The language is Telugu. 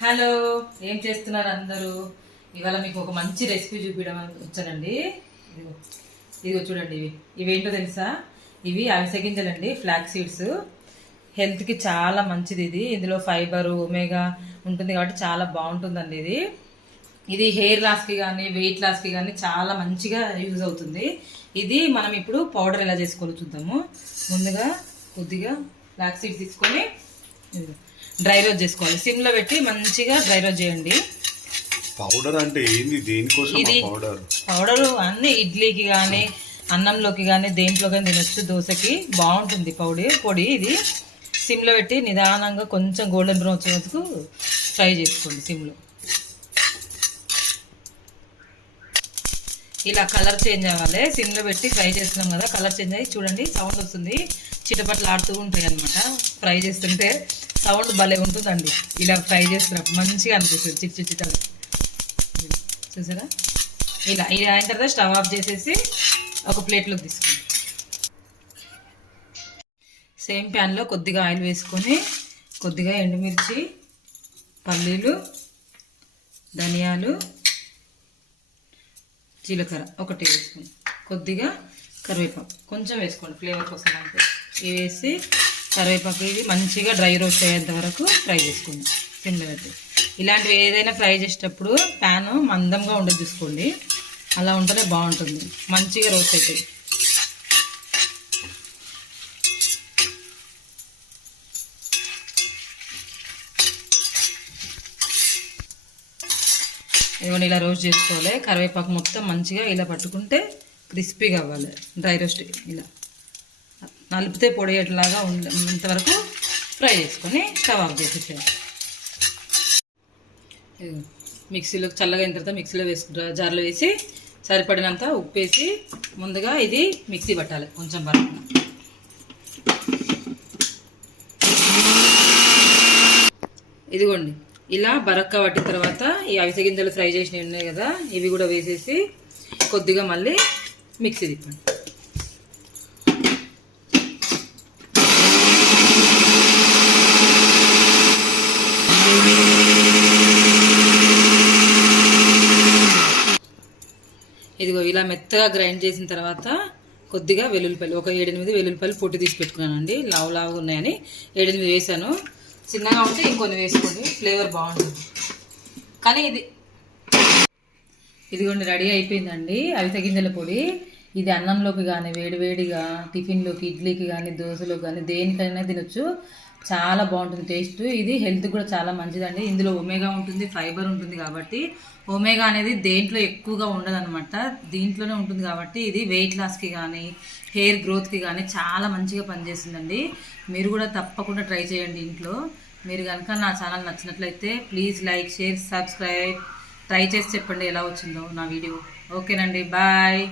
హలో, ఏం చేస్తున్నారు అందరూ? ఇవాళ మీకు ఒక మంచి రెసిపీ చూపించడం వచ్చానండి. ఇదిగో చూడండి, ఇవేంటో తెలుసా? ఇవి అవిసె గింజలండి, ఫ్లాక్ సీడ్స్. హెల్త్కి చాలా మంచిది. ఇందులో ఫైబర్, ఒమేగా ఉంటుంది కాబట్టి చాలా బాగుంటుందండి. ఇది హెయిర్ లాస్కి కానీ వెయిట్ లాస్కి కానీ చాలా మంచిగా యూజ్ అవుతుంది. ఇది మనం ఇప్పుడు పౌడర్ ఎలా చేసుకోవాలో చూద్దాము. ముందుగా కొద్దిగా ఫ్లాక్ సీడ్స్ తీసుకొని డ్రై రోస్ట్ చేసుకోవాలి. సిమ్లో పెట్టి మంచిగా డ్రై రోస్ట్ చేయండి. పౌడర్ అంటే ఏంది? దేనికోసం పౌడర్ అన్ని ఇడ్లీకి కానీ అన్నంలోకి కానీ దేంట్లో కానీ తినొచ్చు. దోశకి బాగుంటుంది పొడి. ఇది సిమ్లో పెట్టి నిదానంగా కొంచెం గోల్డెన్ బ్రౌన్ వచ్చేందుకు ఫ్రై చేసుకోండి సిమ్లో. ఇలా కలర్ చేంజ్ అవ్వాలి. సిమ్లో పెట్టి ఫ్రై చేస్తున్నాం కదా, కలర్ చేంజ్ అయ్యి చూడండి సౌండ్ వస్తుంది. చిటపట్లు ఆడుతూ ఉంటాయి అనమాట. ఫ్రై చేస్తుంటే సౌండ్ భలే ఉంటుందండి. ఇలా ఫ్రై చేస్తున్నప్పుడు మంచిగా అనిపిస్తుంది. చిట్టగా చూసారా? ఇలా అయిన తర్వాత స్టవ్ ఆఫ్ చేసేసి ఒక ప్లేట్లోకి తీసుకోండి. సేమ్ ప్యాన్లో కొద్దిగా ఆయిల్ వేసుకొని కొద్దిగా ఎండుమిర్చి, పల్లీలు, ధనియాలు, జీలకర్ర ఒకటి వేసుకొని కొద్దిగా కరివేపాకు కొంచెం వేసుకోండి ఫ్లేవర్ కోసం. అంటే ఇవి వేసి కరివేపాకు ఇవి మంచిగా డ్రై రోస్ట్ అయ్యేంత వరకు ఫ్రై చేసుకోండి సిమ్లో పెట్టి. ఇలాంటివి ఏదైనా ఫ్రై చేసేటప్పుడు ప్యాన్ మందంగా ఉండదు చూసుకోండి. అలా ఉంటేనే బాగుంటుంది, మంచిగా రోస్ట్ అవుతుంది. ఇవన్నీ ఇలా రోస్ట్ చేసుకోవాలి. కరివేపాకు మొత్తం మంచిగా ఇలా పట్టుకుంటే క్రిస్పీగా అవ్వాలి. డ్రై రోస్ట్ ఇలా నలిపితే పొడియేట్లాగా ఇంతవరకు ఫ్రై చేసుకొని స్టవ్ ఆఫ్ చేసేసేయాలి. మిక్సీలో చల్లగా అయిన తర్వాత మిక్సీలో జార్లో వేసి సరిపడినంత ఉప్పు వేసి ముందుగా ఇది మిక్సీ పట్టాలి కొంచెం బరక. ఇదిగోండి ఇలా బరక్క పట్టిన తర్వాత ఈ అవిసె గింజలు ఫ్రై చేసినవి ఉన్నాయి కదా, ఇవి కూడా వేసేసి కొద్దిగా మళ్ళీ మిక్సీ తిప్పండి. ఇదిగో ఇలా మెత్తగా గ్రైండ్ చేసిన తర్వాత కొద్దిగా వెల్లుల్లిపాయలు, ఒక 7-8 వెల్లుల్లిపాయలు పొట్టి తీసి పెట్టుకున్నానండి. లావుగా ఉన్నాయని 7-8 వేసాను. చిన్నగా ఉంటే ఇంకొన్ని వేసుకోండి, ఫ్లేవర్ బాగుంటుంది. కానీ ఇదిగోండి రెడీ అయిపోయిందండి అవిసె గింజల పొడి. ఇది అన్నంలోకి కానీ వేడివేడిగా టిఫిన్లోకి, ఇడ్లీకి కానీ, దోశలోకి కానీ దేనికైనా తినొచ్చు. చాలా బాగుంటుంది టేస్ట్. ఇది హెల్త్ కూడా చాలా మంచిదండి. ఇందులో ఒమేగా ఉంటుంది, ఫైబర్ ఉంటుంది. కాబట్టి ఒమేగా అనేది దేంట్లో ఎక్కువగా ఉండదన్నమాట, దీంట్లోనే ఉంటుంది. కాబట్టి ఇది వెయిట్ లాస్కి కానీ హెయిర్ గ్రోత్కి కానీ చాలా మంచిగా పనిచేస్తుందండి. మీరు కూడా తప్పకుండా ట్రై చేయండి ఇంట్లో. మీరు కనుక నా ఛానల్ నచ్చినట్లయితే please like, share, subscribe. Try చేసి చెప్పండి ఎలా వచ్చిందో నా వీడియో. ఓకేనండి, బాయ్.